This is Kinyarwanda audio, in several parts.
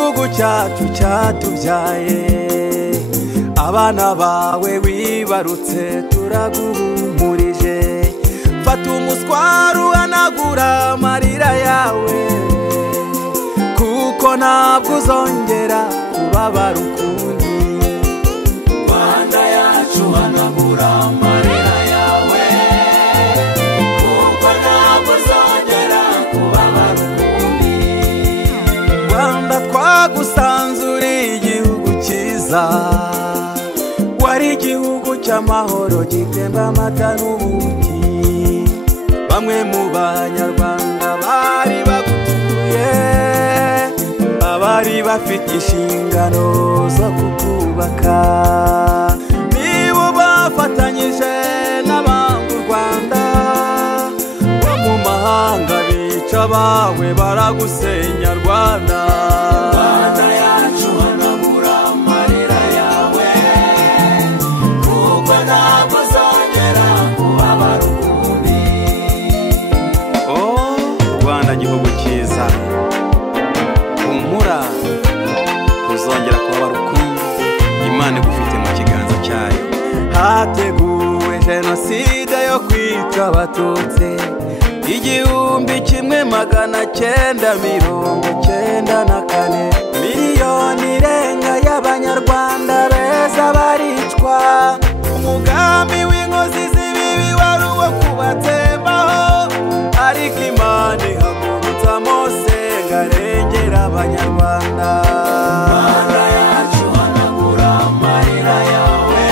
gihugu cyacu cyatubyaye abana bawe wibarutse turaguhumurije fata umuswaro uhanagura amarira yawe kuko ntabwo uzongera kubabara ukundi Rwanda yacu hanagura amarira yawe kuko ntabwo uzongera kubabara ukundi Rwanda twagusanze uri igihugu cyiza wari igihugu cy'amahoro gitemba amata n'ubuki bamwe mu banyarwanda bari bagutuye abari bafite inshingano zo kukubaka nibo bafatanyije n'abanga u Rwanda bo mu mahanga bica bawe baragusenya Rwanda Rwanda yacu hanagura amarira yawe kuko ntabwo uzongera kubabara ukundi Rwanda gihugu cyiza humura uzongera kubabara ukundi Imana igufite mu kiganza cyayo hateguwe jenoside yo kwica abatutsi 1994 miliyoni irenga y'abanyarwanda beza baricwa umugambi w'inkozi z'ibibi wari uwo kubatsembaho ariko Imana ihagurutsa Mose ngo arengere abanyarwanda Rwanda yacu hanagura amarira yawe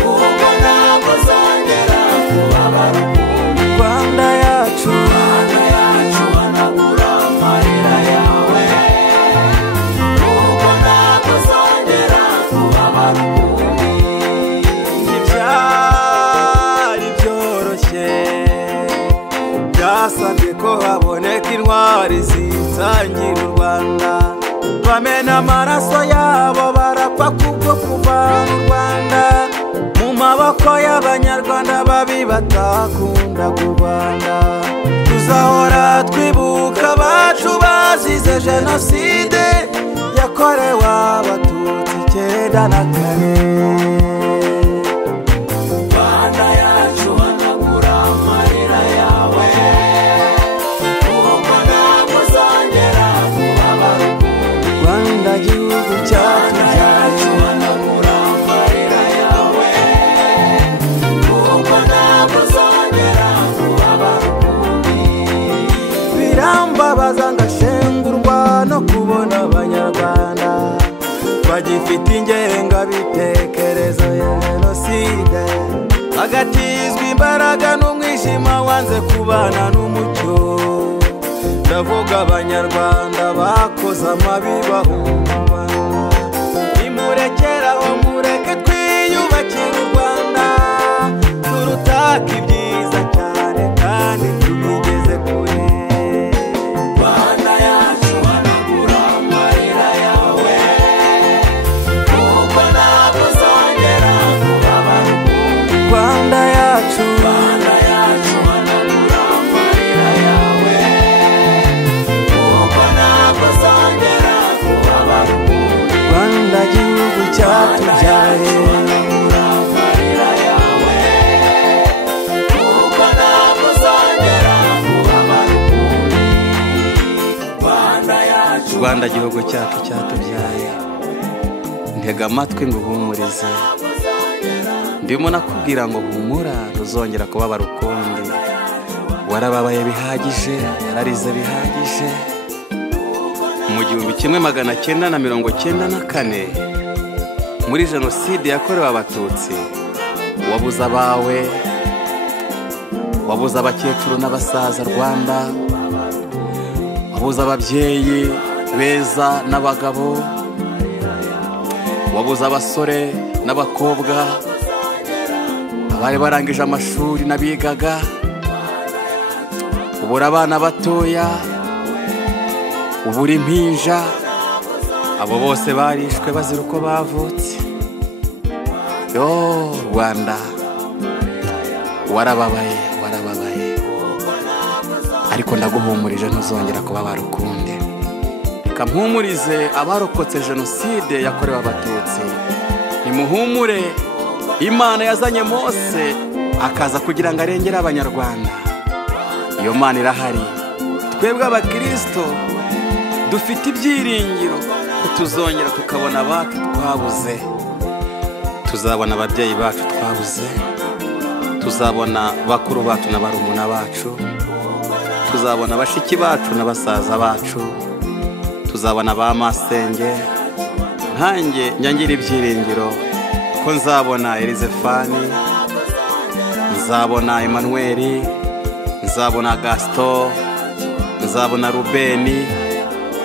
kuko ntabwo uzongera kubabara ukundi Rwanda yacu hanagura amarira yawe kuko ntabwo uzongera kubabara ukundi ntibyari byoroshye byasabye ko haboneka intwari zitangira u Rwanda bamena amaraso yabo barapfa kubwo kuvana u Rwanda mu maboko y'abanyarwanda babi batakundaga u Rwanda tuzahora twibuka abacu bazize jenoside yakorewe abatutsi 94 Rwanda yacu hanagura amarira yawe kuko ntabwo uzongera kubabara ukundi Rwanda gihugu cyatubyaye hanagura amarira yawe kuko ntabwo uzongera kubabara ukundi birambabaza ngashengurwa no kubona abanyarwanda bagifite ingengabitekerezo ya jenoside bagatizwa imbaraga n'umwijima wanze kubana n'umucyo ndavuga abanyarwanda bakoze amabi bahungabana nimurekeraho mureke twiyubakire u Rwanda turutaka ibyiza cyane kandi tubigeze kure Rwanda yacu hanagura amarira yawe kuko ntabwo uzongera kubabara ukundi Rwanda yacu hanagura amarira yawe kuko ntabwo uzongera kubabara ukundi Rwanda gihugu cyatubyaye amarira yawe kuko ntabwo uzongera kubabara ukundi Rwanda gihugu cyacu cyatubyaye ntega amatwi ngo uhumurize ndimo nakubwira ngo humura ntuzongera kubabara ukundi warababaye bihagije wararize bihagije mu 1994 muri jenoside yakorewe abatutsi wabuze abawe wabuze abakecuru n'abasaza Rwanda wabuze ababyeyi beza n'abagabo wabuze abasore n'abakobwa abari barangije amashuri n'abigaga ubura abana batoya ubura impinja abo bose barishwe bazira uko bavutse yo Rwanda warababaye ariko ndaguhumurije ntuzongera kubabara ukundi reka mpumurize abarokotse jenoside yakorewe abatutsi. Nimuhumure, Imana yazanye Mose akaza kugira ngo arengere abanyarwanda. Iyo Mana irahari. Twebwe abakristo dufite ibyiringiro ko tuzongera tukabona abacu twabuze. Tuzabona ababyeyi bacu twabuze, tuzabona bakuru bacu na barumuna bacu, tuzabona bashiki bacu na basaza bacu, tuzabona ba masenge. Nkanjye nyangira ibyiringiro ko nzabona Elizefani, nzabona Emmanuel, nzabona Gaston, nzabona Rubeni,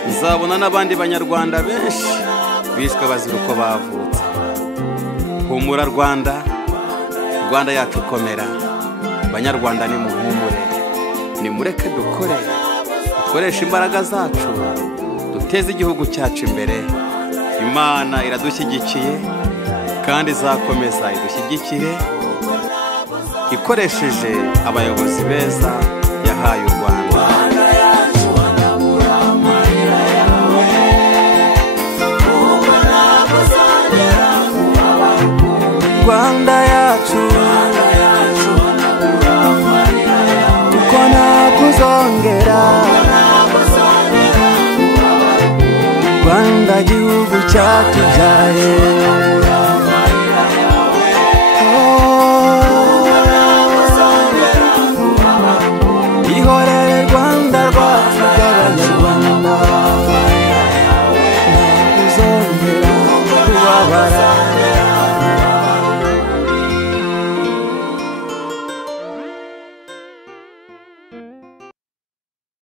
nzabona n'abandi banyarwanda benshi bishwe bazira uko bavutse. Humura Rwanda, Rwanda yacu komera. Banyarwanda ni muhumure, nimureke dukoresha imbaraga zacu, duteze igihugu cyacu imbere. Imana iradushyigikiye kandi izakomeza idushyigikire ikoresheje abayobozi beza yahaye u Rwanda. Rwanda yacu uko nakuzongera, Rwanda gihugu cyacu